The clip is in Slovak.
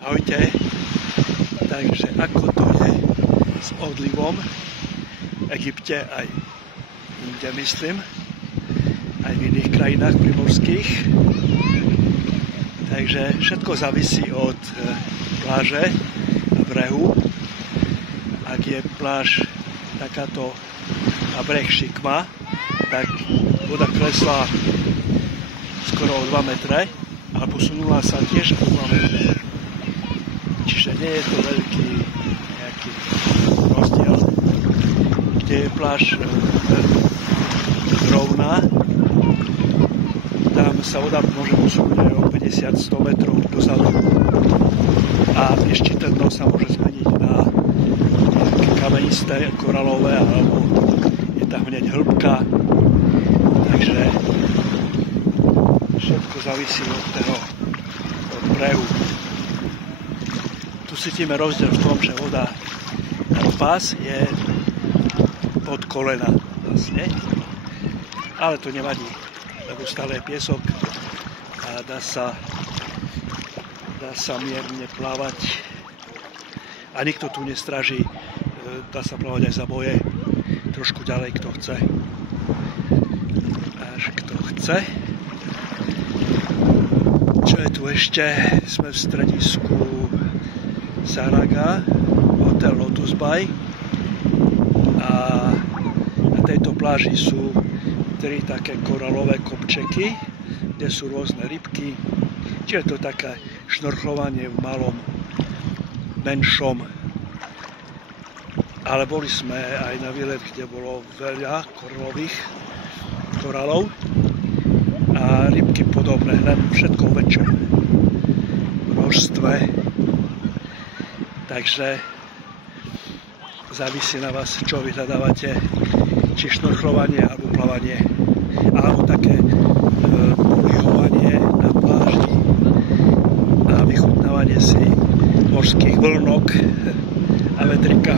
Ahojte, takže ako to je s odlivom v Egypte aj inde myslím, aj v iných krajinách primorských. Takže všetko závisí od pláže a brehu. Ak je pláž takáto a breh šikma, tak voda klesla skoro o 2 metre, ale posunula sa tiež o 2 metre. Čiže nie je to veľký nejaký rozdiel. Kde je pláž rovná, tam sa voda môže posunúť aj o 50-100 metrov dozadu. A ešte ten dno sa môže zmeniť na nejaké kamenisté, koralové, alebo je tam hneď hĺbka. Takže všetko závisí od brehu. Tu cítime rozdiel v tom, že voda, ten pás je pod kolena vlastne, ale to nevadí, lebo stále je piesok a dá sa mierne plávať a nikto tu nestraží, dá sa plávať aj za boje, trošku ďalej kto chce, až kto chce. Čo je tu ešte? Sme v stredisku Saraga, hotel Lotus Bay, a na tejto pláži sú 3 také koralové kopčeky, kde sú rôzne rybky, čiže to je také šnorchlovanie v malom, menšom. Ale boli sme aj na výlet, kde bolo veľa koralov a rybky podobné, len všetko v väčšom množstve. Takže závisí na vás, čo vyhľadávate, či šnorchlovanie, alebo plávanie, alebo také lyžovanie na pláži a vychutnávanie si morských vlnok a vetrika.